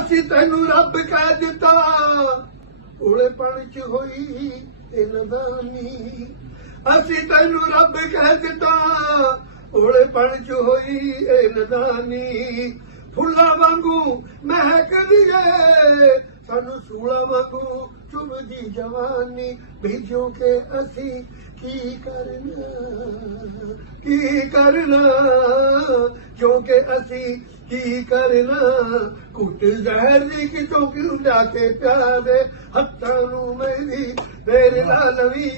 ਅਸੀਂ ਤੈਨੂੰ ਰੱਬ ਕਹਿ ਦਿੱਤਾ। ਉਲੇਪਣ ਚ ਹੋਈ ਇਹ ਨਦਾਨੀ ਅਸੀਂ ਤੈਨੂੰ ਰੱਬ ਕਹਿ ਦਿੱਤਾ। ਉਲੇਪਣ ਚ ਹੋਈ ਇਹ ਨਦਾਨੀ ਫੁੱਲਾਂ ਵਾਂਗੂ ਮਹਿਕਦੀ ਏ ਸਾਨੂੰ ਸੂਲਾ ਵਾਂਗੂ ਚੁੰਮਦੀ ਜਵਾਨੀ। ਭੇਜੋ ਕੇ ਅਸੀਂ ਕੀ ਕਰਨਾ ਕੀ ਕਰਨਾ? ਕਿਉਂਕਿ ਅਸੀਂ ਕੀ ਕਰਨਾ? ਕੁੱਟ ਜ਼ਹਿਰ ਦੀ ਕਿਤੋਂ ਕਿਉਂ ਜਾ ਕੇ ਪਿਆਦੇ ਹੱਥਾਂ ਨੂੰ ਮੇਰੀ ਮੇਰੇ ਲਾਲਵੀ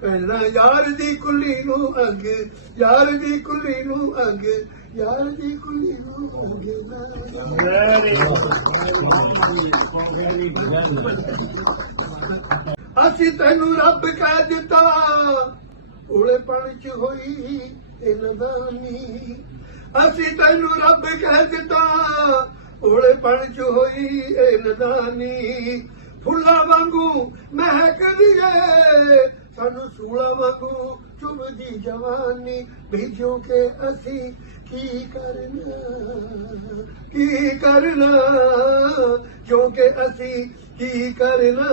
ਪਹਿਲਾਂ ਯਾਰ ਦੀ ਕੁੱਲੀ ਨੂੰ ਅੱਗ ਯਾਰ ਦੀ ਕੁੱਲੀ ਨੂੰ ਅੱਗ ਯਾਰ ਦੀ ਕੁੱਲੀ ਨੂੰ ਅੱਗ ਅਸੀਂ ਤੈਨੂੰ ਰੱਬ ਕਹਿ ਦਿੱਤਾ। ਉਲੇਪਣ ਚ ਹੋਈ ਇਹ ਨਦਾਨੀ ਅਸੀਂ ਤੈਨੂੰ ਰੱਬ ਕਹਿ ਦਿੱਤਾ ਉਲੇਪਣ ਚ ਹੋਈ ਇਹ ਨਦਾਨੀ। ਫੁੱਲਾਂ ਵਾਂਗੂ ਮਹਿਕਦੀ ਏ ਸਾਨੂੰ ਸੂਲਾ ਵਾਂਗੂ ਚੁੰਮਦੀ ਜਵਾਨੀ। ਭੇਜੋ ਕੇ ਅਸੀਂ ਕੀ ਕਰਨਾ ਕੀ ਕਰਨਾ? ਕਿਉਂਕਿ ਅਸੀਂ ਕੀ ਕਰਨਾ?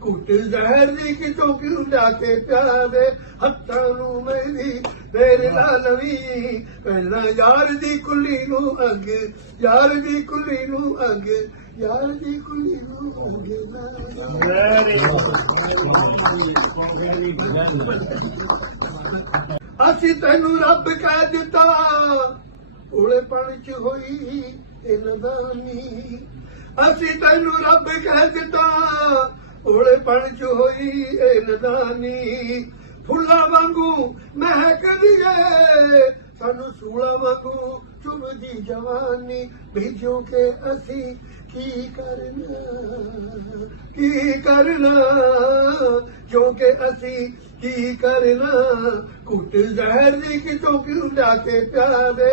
ਕੁੱਟ ਜ਼ਹਿਰ ਦੀ ਕਿਤੋਂ ਕਿਉਂ ਜਾ ਕੇ ਪਿਆਦੇ ਹੱਥਾਂ ਨੂੰ ਮੇਰੀ ਮੇਰੇ ਲਾਲਵੀ ਪਹਿਲਾਂ ਯਾਰ ਦੀ ਕੁੱਲੀ ਨੂੰ ਅੱਗ ਯਾਰ ਦੀ ਕੁੱਲੀ ਨੂੰ ਅੱਗ ਯਾਰ ਦੀ ਕੁੱਲੀ ਨੂੰ ਅੱਗ ਅਸੀਂ ਤੈਨੂੰ ਰੱਬ ਕਹਿ ਦਿੱਤਾ ਉਲੇਪਣ ਚ ਹੋਈ ਇਹ ਨਦਾਨੀ ਅਸੀਂ ਤੈਨੂੰ ਰੱਬ ਕਹਿ ਦਿੱਤਾ ਉਲੇਪਣ ਚ ਹੋਈ ਇਹ ਨਦਾਨੀ ਫੁੱਲਾਂ ਵਾਂਗੂ ਮਹਿਕਦੀ ਏ ਸਾਨੂੰ ਸੂਲਾ ਵਾਂਗੂ ਚੁੰਮਦੀ ਜਵਾਨੀ ਭੇਜੋ ਕੇ ਅਸੀਂ ਕੀ ਕਰਨਾ ਕੀ ਕਰਨਾ? ਕਿਉਂਕਿ ਅਸੀਂ ਕੀ ਕਰਨਾ? ਕੁੱਟ ਜ਼ਹਿਰ ਦੀ ਕਿਤੋਂ ਕਿਉਂ ਜਾ ਕੇ ਪਿਆਦੇ